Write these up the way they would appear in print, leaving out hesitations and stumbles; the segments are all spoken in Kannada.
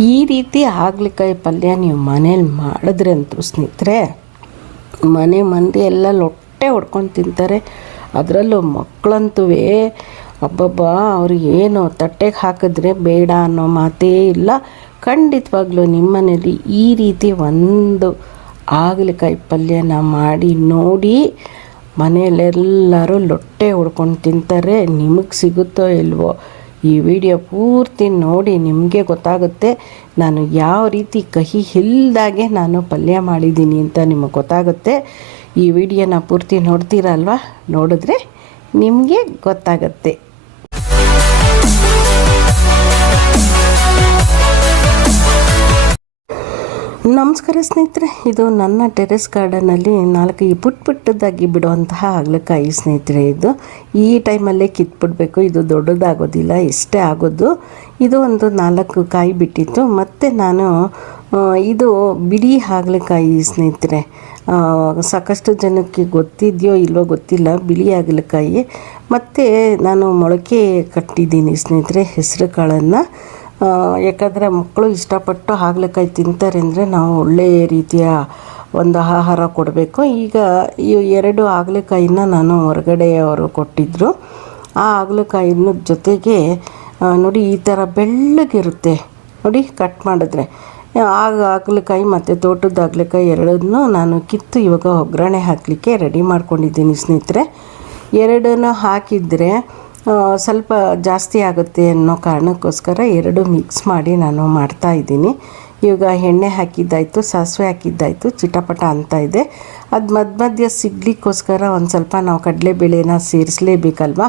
ಈ ರೀತಿ ಹಾಗಲಕಾಯಿ ಪಲ್ಯ ನೀವು ಮನೇಲಿ ಮಾಡಿದ್ರೆ ಅಂತೂ ಸ್ನೇಹಿತರೆ, ಮನೆ ಮಂದಿ ಎಲ್ಲ ಲೊಟ್ಟೆ ಹೊಡ್ಕೊಂಡು ತಿಂತಾರೆ. ಅದರಲ್ಲೂ ಮಕ್ಕಳಂತೂ ಅಬ್ಬಬ್ಬಾ, ಅವ್ರಿಗೆ ಏನು ತಟ್ಟೆಗೆ ಹಾಕಿದ್ರೆ ಬೇಡ ಅನ್ನೋ ಮಾತೇ ಇಲ್ಲ. ಖಂಡಿತವಾಗ್ಲೂ ನಿಮ್ಮ ಮನೇಲಿ ಈ ರೀತಿ ಒಂದು ಹಾಗಲಕಾಯಿ ಪಲ್ಯನ ಮಾಡಿ ನೋಡಿ, ಮನೆಯಲ್ಲೆಲ್ಲರೂ ಲೊಟ್ಟೆ ಹೊಡ್ಕೊಂಡು ತಿಂತಾರೆ. ನಿಮಗೆ ಸಿಗುತ್ತೋ ಇಲ್ವೋ, ಈ ವಿಡಿಯೋ ಪೂರ್ತಿ ನೋಡಿ ನಿಮಗೆ ಗೊತ್ತಾಗುತ್ತೆ ನಾನು ಯಾವ ರೀತಿ ಕಹಿ ಇಲ್ದಾಗೆ ನಾನು ಪಲ್ಯ ಮಾಡಿದ್ದೀನಿ ಅಂತ ನಿಮಗೆ ಗೊತ್ತಾಗುತ್ತೆ. ಈ ವಿಡಿಯೋನ ಪೂರ್ತಿ ನೋಡ್ತೀರಲ್ವ, ನೋಡಿದ್ರೆ ನಿಮಗೆ ಗೊತ್ತಾಗುತ್ತೆ. ನಮಸ್ಕಾರ ಸ್ನೇಹಿತರೆ, ಇದು ನನ್ನ ಟೆರೆಸ್ ಗಾರ್ಡನಲ್ಲಿ 4 ಪುಟ್ಟದಾಗಿ ಬಿಡುವಂತಹ ಹಾಗಲಕಾಯಿ ಸ್ನೇಹಿತರೆ. ಈ ಟೈಮಲ್ಲೇ ಕಿತ್ಬಿಡ್ಬೇಕು, ಇದು ದೊಡ್ಡದಾಗೋದಿಲ್ಲ, ಇಷ್ಟೇ ಆಗೋದು. ಇದು ಒಂದು 4 ಕಾಯಿ ಬಿಟ್ಟಿತ್ತು. ಮತ್ತು ನಾನು ಇದು ಬಿಡಿ ಹಾಗಲಕಾಯಿ ಸ್ನೇಹಿತರೆ, ಸಾಕಷ್ಟು ಜನಕ್ಕೆ ಗೊತ್ತಿದೆಯೋ ಇಲ್ವೋ ಗೊತ್ತಿಲ್ಲ, ಬಿಳಿ ಹಾಗಲಕಾಯಿ. ಮತ್ತು ನಾನು ಮೊಳಕೆ ಕಟ್ಟಿದ್ದೀನಿ ಸ್ನೇಹಿತರೆ ಹೆಸರು ಕಾಳನ್ನು. ಯಾಕಂದರೆ ಮಕ್ಕಳು ಇಷ್ಟಪಟ್ಟು ಹಾಗಲಕಾಯಿ ತಿಂತಾರೆ ಅಂದರೆ ನಾವು ಒಳ್ಳೆಯ ರೀತಿಯ ಒಂದು ಆಹಾರ ಕೊಡಬೇಕು. ಈಗ ಈ 2 ಹಾಗಲಕಾಯಿನ ನಾನು ಹೊರಗಡೆಯವರು ಕೊಟ್ಟಿದ್ದರು. ಆ ಹಾಗಲಕಾಯಿನ ಜೊತೆಗೆ ನೋಡಿ ಈ ಥರ ಬೆಳ್ಳಗಿರುತ್ತೆ ನೋಡಿ, ಕಟ್ ಮಾಡಿದ್ರೆ ಹಾಗಲಕಾಯಿ ಮತ್ತು ತೋಟದ ಹಾಗಲಕಾಯಿ ಎರಡನ್ನೂ ನಾನು ಕಿತ್ತು ಇವಾಗ ಒಗ್ಗರಣೆ ಹಾಕಲಿಕ್ಕೆ ರೆಡಿ ಮಾಡ್ಕೊಂಡಿದ್ದೀನಿ ಸ್ನೇಹಿತರೆ. 2 ಹಾಕಿದರೆ ಸ್ವಲ್ಪ ಜಾಸ್ತಿ ಆಗುತ್ತೆ ಅನ್ನೋ ಕಾರಣಕ್ಕೋಸ್ಕರ 2 ಮಿಕ್ಸ್ ಮಾಡಿ ನಾನು ಮಾಡ್ತಾಯಿದ್ದೀನಿ. ಇವಾಗ ಎಣ್ಣೆ ಹಾಕಿದ್ದಾಯಿತು, ಸಾಸಿವೆ ಹಾಕಿದ್ದಾಯಿತು, ಚಿಟಪಟ ಅಂತ ಇದೆ. ಅದು ಮಧ್ಯ ಸಿಗ್ಲಿಕ್ಕೋಸ್ಕರ ಒಂದು ಸ್ವಲ್ಪ ನಾವು ಕಡಲೆಬೇಳೆನ ಸೇರಿಸಲೇಬೇಕಲ್ವ,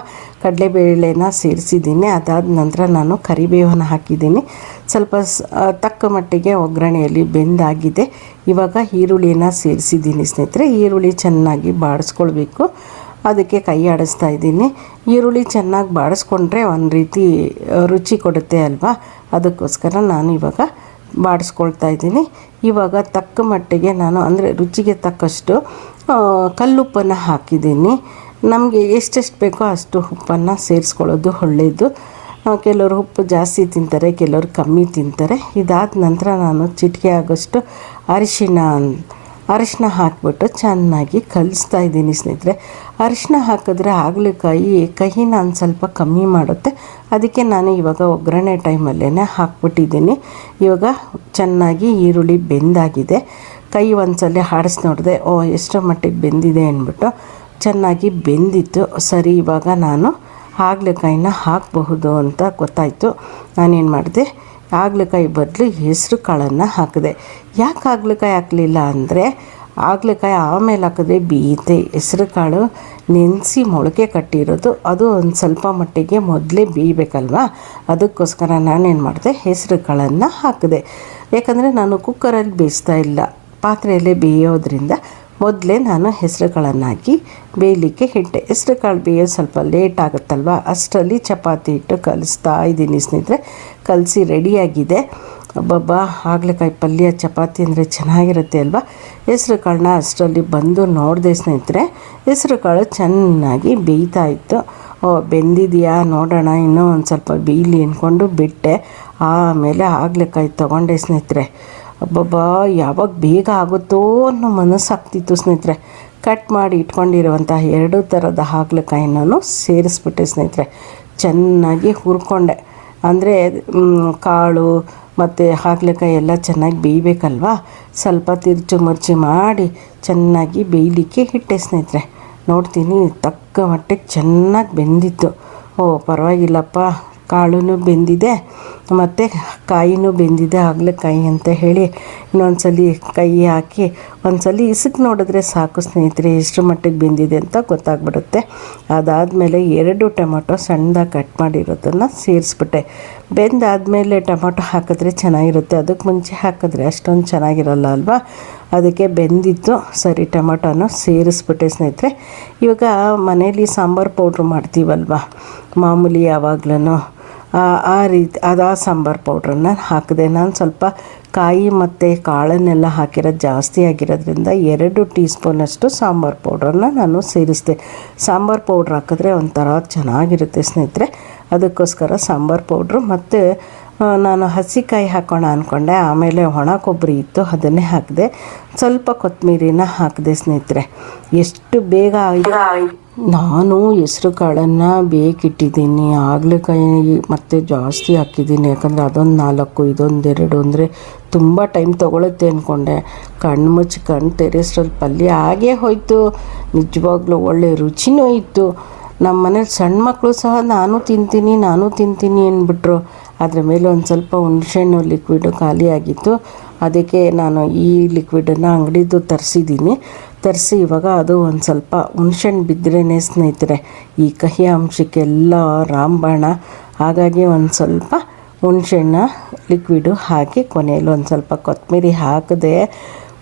ಕಡಲೆಬೇಳೆನ ಸೇರಿಸಿದ್ದೀನಿ. ಅದಾದ ನಂತರ ನಾನು ಕರಿಬೇವನ್ನು ಹಾಕಿದ್ದೀನಿ. ಸ್ವಲ್ಪ ತಕ್ಕ ಮಟ್ಟಿಗೆ ಒಗ್ಗರಣೆಯಲ್ಲಿ ಬೆಂದಾಗಿದೆ. ಇವಾಗ ಈರುಳ್ಳಿನ ಸೇರಿಸಿದ್ದೀನಿ ಸ್ನೇಹಿತರೆ. ಈರುಳ್ಳಿ ಚೆನ್ನಾಗಿ ಬಾಡಿಸ್ಕೊಳ್ಬೇಕು, ಅದಕ್ಕೆ ಕೈ ಆಡಿಸ್ತಾ ಇದ್ದೀನಿ. ಈರುಳ್ಳಿ ಚೆನ್ನಾಗಿ ಬಾಡಿಸ್ಕೊಂಡ್ರೆ ಒಂದು ರೀತಿ ರುಚಿ ಕೊಡುತ್ತೆ ಅಲ್ವಾ, ಅದಕ್ಕೋಸ್ಕರ ನಾನು ಇವಾಗ ಬಾಡಿಸ್ಕೊಳ್ತಾ ಇದ್ದೀನಿ. ಇವಾಗ ತಕ್ಕ ಮಟ್ಟಿಗೆ ನಾನು ಅಂದರೆ ರುಚಿಗೆ ತಕ್ಕಷ್ಟು ಕಲ್ಲುಪ್ಪನ್ನು ಹಾಕಿದ್ದೀನಿ. ನಮಗೆ ಎಷ್ಟೆಷ್ಟು ಬೇಕೋ ಅಷ್ಟು ಉಪ್ಪನ್ನು ಸೇರಿಸ್ಕೊಳ್ಳೋದು ಒಳ್ಳೆಯದು. ಕೆಲವರು ಉಪ್ಪು ಜಾಸ್ತಿ ತಿಂತಾರೆ, ಕೆಲವರು ಕಮ್ಮಿ ತಿಂತಾರೆ. ಇದಾದ ನಂತರ ನಾನು ಚಿಟಿಕೆ ಆಗೋಷ್ಟು ಅರಿಶಿನ ಹಾಕಿಬಿಟ್ಟು ಚೆನ್ನಾಗಿ ಕಲಿಸ್ತಾ ಇದ್ದೀನಿ ಸ್ನೇಹಿತರೆ. ಅರಿಶಿನ ಹಾಕಿದ್ರೆ ಹಾಗಲಕಾಯಿ ಕಹಿನ ಒಂದು ಸ್ವಲ್ಪ ಕಮ್ಮಿ ಮಾಡುತ್ತೆ. ಅದಕ್ಕೆ ನಾನು ಇವಾಗ ಒಗ್ಗರಣೆ ಟೈಮಲ್ಲೇ ಹಾಕ್ಬಿಟ್ಟಿದ್ದೀನಿ. ಇವಾಗ ಚೆನ್ನಾಗಿ ಈರುಳ್ಳಿ ಬೆಂದಾಗಿದೆ. ಕೈ ಒಂದ್ಸಲ ಆಡಿಸಿ ನೋಡಿದೆ, ಎಷ್ಟೋ ಮಟ್ಟಿಗೆ ಬೆಂದಿದೆ ಅಂದ್ಬಿಟ್ಟು. ಚೆನ್ನಾಗಿ ಬೆಂದಿತ್ತು. ಸರಿ, ಇವಾಗ ನಾನು ಹಾಗಲಕಾಯಿನ ಹಾಕಬಹುದು ಅಂತ ಗೊತ್ತಾಯಿತು. ನಾನೇನು ಮಾಡಿದೆ, ಹಾಗಲಕಾಯಿ ಬದಲು ಹೆಸರು ಕಾಳನ್ನು ಹಾಕಿದೆ. ಯಾಕೆ ಹಾಗಲಕಾಯಿ ಹಾಕಲಿಲ್ಲ ಅಂದರೆ, ಹಾಗಲಕಾಯಿ ಆಮೇಲೆ ಹಾಕಿದ್ರೆ ಬೇಯುತ್ತೆ. ಹೆಸರು ಕಾಳು ನೆನೆಸಿ ಮೊಳಕೆ ಕಟ್ಟಿರೋದು, ಅದು ಒಂದು ಸ್ವಲ್ಪ ಮಟ್ಟಿಗೆ ಮೊದಲೇ ಬೇಯಬೇಕಲ್ವ, ಅದಕ್ಕೋಸ್ಕರ ನಾನೇನು ಮಾಡಿದೆ, ಹೆಸರು ಕಾಳನ್ನು ಹಾಕಿದೆ. ಯಾಕಂದರೆ ನಾನು ಕುಕ್ಕರಲ್ಲಿ ಬೇಯಿಸ್ತಾ ಇಲ್ಲ, ಪಾತ್ರೆಯಲ್ಲೇ ಬೇಯೋದ್ರಿಂದ ಮೊದಲೇ ನಾನು ಹೆಸರು ಕಾಳನ್ನು ಹಾಕಿ ಬೇಯಲಿಕ್ಕೆ ಇಟ್ಟೆ. ಹೆಸರು ಕಾಳು ಬೇಯೋದು ಸ್ವಲ್ಪ ಲೇಟ್ ಆಗುತ್ತಲ್ವ, ಅಷ್ಟರಲ್ಲಿ ಚಪಾತಿ ಹಿಟ್ಟು ಕಲಿಸ್ತಾ ಇದ್ದೀನಿ ಸ್ನೇಹಿತರೆ. ಕಲಸಿ ರೆಡಿಯಾಗಿದೆ. ಅಬ್ಬಬ್ಬಾ, ಹಾಗಲಕಾಯಿ ಪಲ್ಯ ಚಪಾತಿ ಅಂದರೆ ಚೆನ್ನಾಗಿರುತ್ತೆ ಅಲ್ವಾ. ಹೆಸರು ಕಾಳನ್ನ ಅಷ್ಟರಲ್ಲಿ ಬಂದು ನೋಡಿದೆ ಸ್ನೇಹಿತರೆ. ಹೆಸರು ಕಾಳು ಚೆನ್ನಾಗಿ ಬೇಯ್ತಾ ಇತ್ತು. ಬೆಂದಿದೆಯಾ ನೋಡೋಣ, ಇನ್ನೂ ಒಂದು ಸ್ವಲ್ಪ ಬೇಯಲಿ ಅಂದ್ಕೊಂಡು ಬಿಟ್ಟೆ. ಆಮೇಲೆ ಹಾಗಲಕಾಯಿ ತೊಗೊಂಡೆ ಸ್ನೇಹಿತರೆ. ಅಬ್ಬಬ್ಬಾ, ಯಾವಾಗ ಬೇಗ ಆಗುತ್ತೋ ಅನ್ನೋ ಮನಸ್ಸಾಗ್ತಿತ್ತು ಸ್ನೇಹಿತರೆ. ಕಟ್ ಮಾಡಿ ಇಟ್ಕೊಂಡಿರುವಂಥ 2 ಥರದ ಹಾಗಲಕಾಯಿನೂ ಸೇರಿಸ್ಬಿಟ್ಟೆ ಸ್ನೇಹಿತರೆ. ಚೆನ್ನಾಗಿ ಹುರ್ಕೊಂಡೆ. ಅಂದರೆ ಕಾಳು ಮತ್ತು ಹಾಗಲಕಾಯಿ ಎಲ್ಲ ಚೆನ್ನಾಗಿ ಬೇಯಬೇಕಲ್ವ, ಸ್ವಲ್ಪ ತಿರ್ಚು ಮರ್ಚಿ ಮಾಡಿ ಚೆನ್ನಾಗಿ ಬೇಯಲಿಕ್ಕೆ ಇಟ್ಟೆ ಸ್ನೇಹಿತರೆ. ನೋಡ್ತೀನಿ ತಕ್ಕ ಮಟ್ಟಿಗೆ ಚೆನ್ನಾಗಿ ಬೆಂದಿತ್ತು. ಪರವಾಗಿಲ್ಲಪ್ಪ, ಕಾಳು ಬೆಂದಿದೆ ಮತ್ತು ಕಾಯಿನೂ ಬೆಂದಿದೆ ಹಾಗಲಕಾಯಿ ಅಂತ ಹೇಳಿ ಇನ್ನೊಂದ್ಸಲಿ ಕೈ ಹಾಕಿ ಒಂದ್ಸಲ ಇಸಕ್ಕೆ ನೋಡಿದ್ರೆ ಸಾಕು ಸ್ನೇಹಿತರೆ, ಎಷ್ಟು ಮಟ್ಟಿಗೆ ಬೆಂದಿದೆ ಅಂತ ಗೊತ್ತಾಗ್ಬಿಡುತ್ತೆ. ಅದಾದಮೇಲೆ 2 ಟೊಮೊಟೊ ಸಣ್ಣದಾಗಿ ಕಟ್ ಮಾಡಿರೋದನ್ನು ಸೇರಿಸ್ಬಿಟ್ಟೆ. ಬೆಂದಾದಮೇಲೆ ಟೊಮೊಟೊ ಹಾಕಿದ್ರೆ ಚೆನ್ನಾಗಿರುತ್ತೆ, ಅದಕ್ಕೆ ಮುಂಚೆ ಹಾಕಿದ್ರೆ ಅಷ್ಟೊಂದು ಚೆನ್ನಾಗಿರಲ್ಲ ಅಲ್ವಾ, ಅದಕ್ಕೆ ಬೆಂದಿತ್ತು. ಸರಿ, ಟೊಮೊಟೊನೂ ಸೇರಿಸ್ಬಿಟ್ಟೆ ಸ್ನೇಹಿತರೆ. ಇವಾಗ ಮನೇಲಿ ಸಾಂಬಾರು ಪೌಡ್ರ್ ಮಾಡ್ತೀವಲ್ವ ಮಾಮೂಲಿ ಯಾವಾಗ್ಲೂ, ಆ ರೀತಿ ಆ ಸಾಂಬಾರು ಪೌಡ್ರನ್ನು ಹಾಕಿದೆ. ನಾನು ಸ್ವಲ್ಪ ಕಾಯಿ ಮತ್ತು ಕಾಳನ್ನೆಲ್ಲ ಹಾಕಿರೋದು ಜಾಸ್ತಿ ಆಗಿರೋದ್ರಿಂದ 2 ಟೀ ಸ್ಪೂನಷ್ಟು ಸಾಂಬಾರು ಪೌಡ್ರನ್ನು ನಾನು ಸೇರಿಸಿದೆ. ಸಾಂಬಾರು ಪೌಡ್ರ್ ಹಾಕಿದ್ರೆ ಒಂಥರ ಚೆನ್ನಾಗಿರುತ್ತೆ ಸ್ನೇಹಿತರೆ, ಅದಕ್ಕೋಸ್ಕರ ಸಾಂಬಾರು ಪೌಡ್ರು ಮತ್ತು ನಾನು ಹಸಿಕಾಯಿ ಹಾಕೋಣ ಅಂದ್ಕೊಂಡೆ, ಆಮೇಲೆ ಒಣ ಕೊಬ್ಬರಿ ಇತ್ತು ಅದನ್ನೇ ಹಾಕಿದೆ, ಸ್ವಲ್ಪ ಕೊತ್ತಂಬರಿನ ಹಾಕಿದೆ ಸ್ನೇಹಿತರೆ. ಎಷ್ಟು ಬೇಗ ನಾನು ಹೆಸ್ರು ಕಾಳನ್ನು ಬೇಕಿಟ್ಟಿದ್ದೀನಿ, ಹಾಗಲಕಾಯಿ ಮತ್ತು ಜಾಸ್ತಿ ಹಾಕಿದ್ದೀನಿ, ಯಾಕಂದರೆ ಅದೊಂದು 4 ಇದೊಂದು 2 ಅಂದರೆ ತುಂಬ ಟೈಮ್ ತೊಗೊಳುತ್ತೆ ಅಂದ್ಕೊಂಡೆ. ಕಣ್ಣು ಮುಚ್ಚಿ ಕಣ್ಣು ತೆರೆಸ್ರಲ್ಲಿ ಪಲ್ಯ ಆಗೇ ಹೋಯಿತು. ನಿಜವಾಗ್ಲೂ ಒಳ್ಳೆ ರುಚಿನೂ ಇತ್ತು. ನಮ್ಮ ಮನೇಲಿ ಸಣ್ಣ ಮಕ್ಕಳು ಸಹ ನಾನು ತಿಂತೀನಿ ಅಂದ್ಬಿಟ್ರು. ಅದ್ರ ಮೇಲೆ ಒಂದು ಸ್ವಲ್ಪ ಹುಣಸೆಹಣ್ಣು ಲಿಕ್ವಿಡು ಖಾಲಿಯಾಗಿತ್ತು, ಅದಕ್ಕೆ ನಾನು ಈ ಲಿಕ್ವಿಡನ್ನು ಅಂಗಡಿದು ತರಿಸಿ ಇವಾಗ ಅದು ಒಂದು ಸ್ವಲ್ಪ ಹುಣಸೆಹಣ್ಣು ಬಿದ್ರೇ ಸ್ನೇಹಿತರೆ ಈ ಕಹಿ ಅಂಶಕ್ಕೆಲ್ಲ ರಾಮಬಾಣ. ಹಾಗಾಗಿ ಒಂದು ಸ್ವಲ್ಪ ಹುಣಸೆಹಣ್ಣ ಲಿಕ್ವಿಡು ಹಾಕಿ ಕೊನೆಯಲ್ಲಿ ಒಂದು ಸ್ವಲ್ಪ ಕೊತ್ತಂಬರಿ ಹಾಕಿದೆ.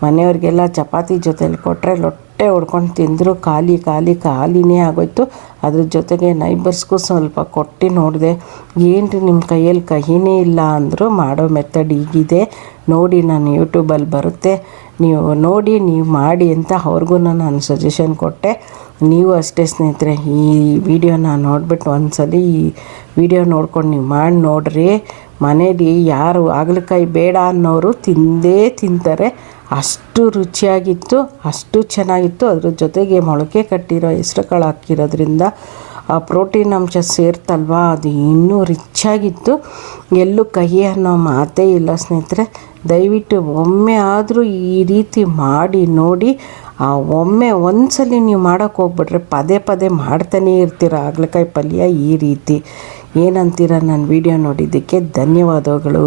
ಮನೆಯವ್ರಿಗೆಲ್ಲ ಚಪಾತಿ ಜೊತೆಲಿ ಕೊಟ್ಟರೆ ಲೊಟ್ಟೆ ಹೊಡ್ಕೊಂಡು ತಿಂದರು. ಖಾಲಿನೇ ಆಗೋಯ್ತು. ಅದ್ರ ಜೊತೆಗೆ ನೈಬರ್ಸ್ಗೂ ಸ್ವಲ್ಪ ಕೊಟ್ಟು ನೋಡಿದೆ, ಏನು ನಿಮ್ಮ ಕೈಯಲ್ಲಿ ಕಹಿನೇ ಇಲ್ಲ ಅಂದರು. ಮಾಡೋ ಮೆಥಡ್ ಹೀಗಿದೆ ನೋಡಿ, ನಾನು ಯೂಟ್ಯೂಬಲ್ಲಿ ಬರುತ್ತೆ, ನೀವು ನೋಡಿ ನೀವು ಮಾಡಿ ಅಂತ ಅವ್ರಿಗೂ ನಾನು ಸಜೆಷನ್ ಕೊಟ್ಟೆ. ನೀವು ಅಷ್ಟೇ ಸ್ನೇಹಿತರೆ, ಈ ವಿಡಿಯೋನ ನೋಡಿಬಿಟ್ಟು ಒಂದ್ಸಲ ಈ ವಿಡಿಯೋ ನೋಡ್ಕೊಂಡು ನೀವು ಮಾಡಿ ನೋಡ್ರಿ. ಮನೇಲಿ ಯಾರು ಹಾಗಲಕಾಯಿ ಬೇಡ ಅನ್ನೋರು ತಿಂತಾರೆ. ಅಷ್ಟು ರುಚಿಯಾಗಿತ್ತು, ಅಷ್ಟು ಚೆನ್ನಾಗಿತ್ತು. ಅದ್ರ ಜೊತೆಗೆ ಮೊಳಕೆ ಕಟ್ಟಿರೋ ಹೆಸ್ರು ಕಾಳು ಹಾಕಿರೋದ್ರಿಂದ ಆ ಪ್ರೋಟೀನ್ ಅಂಶ ಸೇರ್ತಲ್ವ, ಅದು ಇನ್ನೂ ರಿಚ್ಚಾಗಿತ್ತು. ಎಲ್ಲೂ ಕಹಿ ಅನ್ನೋ ಮಾತೇ ಇಲ್ಲ ಸ್ನೇಹಿತರೆ. ದಯವಿಟ್ಟು ಒಮ್ಮೆ ಆದರೂ ಈ ರೀತಿ ಮಾಡಿ ನೋಡಿ. ಒಮ್ಮೆ ಒಂದ್ಸಲಿ ನೀವು ಮಾಡೋಕ್ಕೆ ಹೋಗ್ಬಿಟ್ರೆ ಪದೇ ಮಾಡ್ತಾನೇ ಇರ್ತೀರ ಹಾಗಲಕಾಯಿ ಪಲ್ಯ ಈ ರೀತಿ. ಏನಂತೀರ? ನನ್ನ ವಿಡಿಯೋ ನೋಡಿದ್ದಕ್ಕೆ ಧನ್ಯವಾದಗಳು.